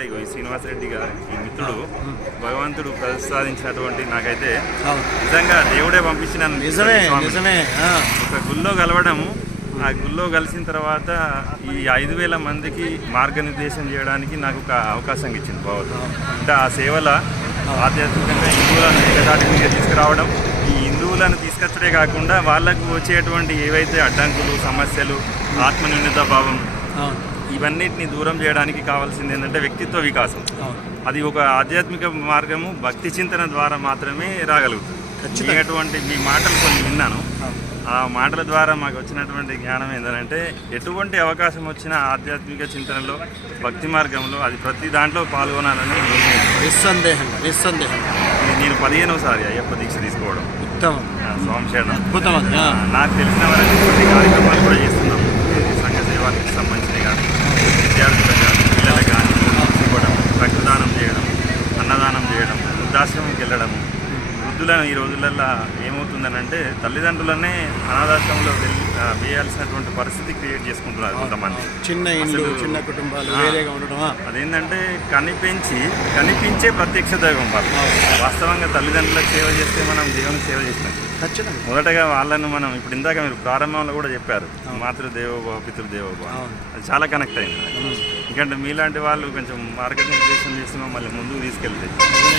ఇగో ఈ శ్రీనివాసరెడ్డి గారి ఈ మిత్రుడు భగవంతుడు ప్రసాదించినటువంటి నాకైతే నిజంగా దేవుడే పంపించిన నిజమే నిజమే ఒక గుళ్ళో కలవడము ఆ గుళ్ళో కలిసిన తర్వాత ఈ ఐదు వేల మందికి మార్గనిర్దేశం చేయడానికి నాకు ఒక అవకాశం ఇచ్చింది భగవంతుడు. అంటే ఆ సేవల ఆధ్యాత్మికంగా హిందువులను ఏకదాటి మీద తీసుకురావడం ఈ హిందువులను తీసుకొచ్చడే కాకుండా వాళ్ళకు వచ్చేటువంటి ఏవైతే అడ్డంకులు సమస్యలు ఆత్మన్యూన్యత భావం ఇవన్నిటిని దూరం చేయడానికి కావాల్సింది ఏంటంటే వ్యక్తిత్వ వికాసం. అది ఒక ఆధ్యాత్మిక మార్గము భక్తి చింతన ద్వారా మాత్రమే రాగలుగుతుంది. ఖచ్చితంగా. మీ మాటలు కొన్ని విన్నాను. ఆ మాటల ద్వారా మాకు వచ్చినటువంటి జ్ఞానం ఏంటంటే ఎటువంటి అవకాశం వచ్చినా ఆధ్యాత్మిక చింతనలో భక్తి మార్గంలో అది ప్రతి దాంట్లో పాల్గొనాలని. నిస్సందేహంగా నిస్సందేహంగా. నేను పదిహేనవసారి అయ్యప్ప దీక్ష తీసుకోవడం. ఉత్తమం. స్వామి ఆ, నాకు తెలిసిన వరకు కొన్ని కార్యక్రమాలు కూడా చేస్తున్నాం సంఘ వృద్ధులను ఈ రోజులలో ఏమవుతుందనంటే తల్లిదండ్రులనే అనాథాశ్రమంలో వెళ్ళి వేయాల్సినటువంటి పరిస్థితి క్రియేట్ చేసుకుంటున్నారు కొంతమంది. చిన్న ఇండ్లు చిన్న కుటుంబాలు. వేరేగా ఉండడం అదేంటంటే కనిపించి కనిపించే ప్రత్యక్ష దైవం వాళ్ళు. వాస్తవంగా తల్లిదండ్రులకు సేవ చేస్తే మనం దేవునికి సేవ చేసినట్టు ఖచ్చితంగా. మొదటగా వాళ్ళను మనం ఇప్పుడు ఇందాక మీరు ప్రారంభంలో కూడా చెప్పారు మాతృదేవోభవ పితృదేవోభవ. అది చాలా కనెక్ట్ అయింది. ఎందుకంటే మీలాంటి వాళ్ళు కొంచెం మార్గనిర్దేశం చేసి మమ్మల్ని ముందుకు తీసుకెళ్తే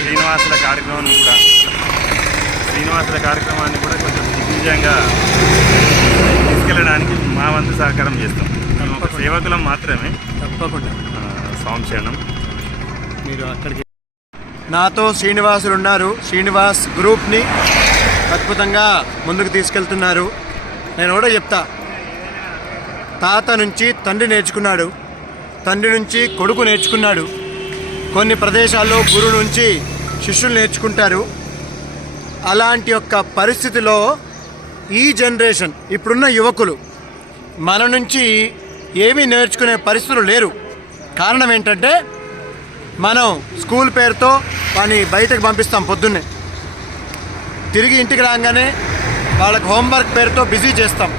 శ్రీనివాసుల కార్యక్రమాన్ని కూడా శ్రీనివాసుల కార్యక్రమాన్ని కూడా కొంచెం దిగ్విజయంగా తీసుకెళ్ళడానికి మా వంతు సహకారం చేస్తాం. మేము ఒక సేవకులం మాత్రమే. తప్పకుండా. ఆ, స్వామి శరణం. మీరు అక్కడికి నాతో శ్రీనివాసులు ఉన్నారు శ్రీనివాస్ గ్రూప్ని అద్భుతంగా ముందుకు తీసుకెళ్తున్నారు. నేను కూడా చెప్తా. తాత నుంచి తండ్రి నేర్చుకున్నాడు. తండ్రి నుంచి కొడుకు నేర్చుకున్నాడు. కొన్ని ప్రదేశాల్లో గురువు నుంచి శిష్యులు నేర్చుకుంటారు. అలాంటి యొక్క పరిస్థితిలో ఈ జనరేషన్ ఇప్పుడున్న యువకులు మన నుంచి ఏమీ నేర్చుకునే పరిస్థితులు లేరు. కారణం ఏంటంటే మనం స్కూల్ పేరుతో వాడిని బయటకు పంపిస్తాం పొద్దున్నే. తిరిగి ఇంటికి రాగానే వాళ్ళకి హోంవర్క్ పేరుతో బిజీ చేస్తాం.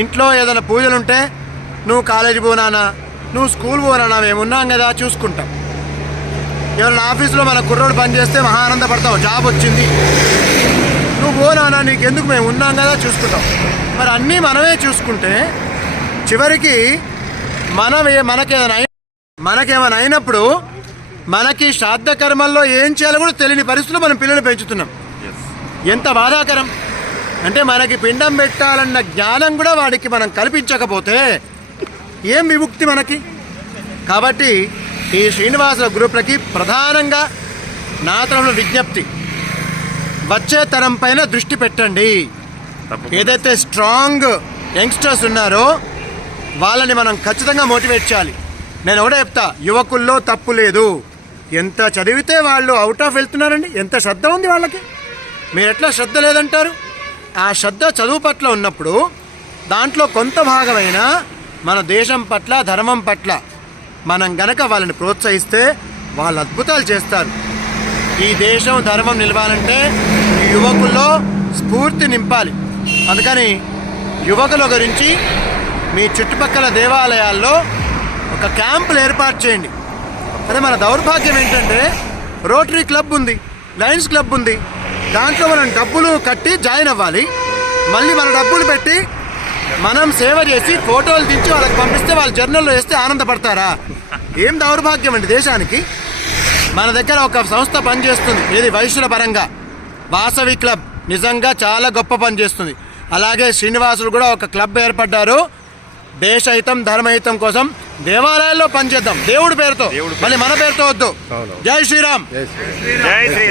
ఇంట్లో ఏదైనా పూజలు ఉంటే నువ్వు కాలేజీ పోనానా నువ్వు స్కూల్ పోనానా మేము కదా చూసుకుంటాం. ఎవరైనా ఆఫీస్లో మన కుర్రోడు పని చేస్తే మహా ఆనందపడతావు. జాబ్ వచ్చింది. నువ్వు పోనానా నీకెందుకు మేము ఉన్నాం కదా చూసుకుంటాం. మరి అన్నీ మనమే చూసుకుంటే చివరికి మనమే మనకేదైనా అయి- మనకేమైనా అయినప్పుడు మనకి శ్రాద్ధ కర్మల్లో ఏం చేయాలో కూడా తెలియని పరిస్థితుల్లో మనం పిల్లలు పెంచుతున్నాం. ఎంత బాధాకరం. అంటే మనకి పిండం పెట్టాలన్న జ్ఞానం కూడా వాడికి మనం కల్పించకపోతే ఏం విముక్తి మనకి? కాబట్టి ఈ శ్రీనివాస గ్రూప్లకి ప్రధానంగా నా విజ్ఞప్తి. వచ్చే తరం పైన దృష్టి పెట్టండి. ఏదైతే స్ట్రాంగ్ యంగ్స్టర్స్ ఉన్నారో వాళ్ళని మనం ఖచ్చితంగా మోటివేట్ చేయాలి. నేను ఒకటే చెప్తా యువకుల్లో తప్పు లేదు. ఎంత చదివితే వాళ్ళు అవుట్ ఆఫ్ వెళ్తున్నారండి? ఎంత శ్రద్ధ ఉంది వాళ్ళకి? మీరు ఎట్లా శ్రద్ధ లేదంటారు? ఆ శ్రద్ధ చదువు పట్ల ఉన్నప్పుడు దాంట్లో కొంత భాగమైన మన దేశం పట్ల ధర్మం పట్ల మనం గనక వాళ్ళని ప్రోత్సహిస్తే వాళ్ళు అద్భుతాలు చేస్తారు. ఈ దేశం ధర్మం నిలవాలంటే ఈ యువకుల్లో స్ఫూర్తి నింపాలి. అందుకని యువకుల గురించి మీ చుట్టుపక్కల దేవాలయాల్లో ఒక క్యాంపులు ఏర్పాటు చేయండి. అదే మన దౌర్భాగ్యం ఏంటంటే రోటరీ క్లబ్ ఉంది లయన్స్ క్లబ్ ఉంది. దాంట్లో మనం డబ్బులు కట్టి జాయిన్ అవ్వాలి. మళ్ళీ మన డబ్బులు పెట్టి మనం సేవ చేసి ఫోటోలు దించి వాళ్ళకి పంపిస్తే వాళ్ళు జర్నల్లో వేస్తే ఆనందపడతారా? ఏం దౌర్భాగ్యం అండి దేశానికి? మన దగ్గర ఒక సంస్థ పనిచేస్తుంది ఏది వైశ్యుల పరంగా వాసవి క్లబ్ నిజంగా చాలా గొప్ప పని చేస్తుంది. అలాగే శ్రీనివాసులు కూడా ఒక క్లబ్ ఏర్పడ్డారు. దేశహితం ధర్మహితం కోసం దేవాలయాల్లో పనిచేద్దాం. దేవుడి పేరుతో. మళ్ళీ మన పేరుతో వద్దు. జై శ్రీరామ్. జై శ్రీ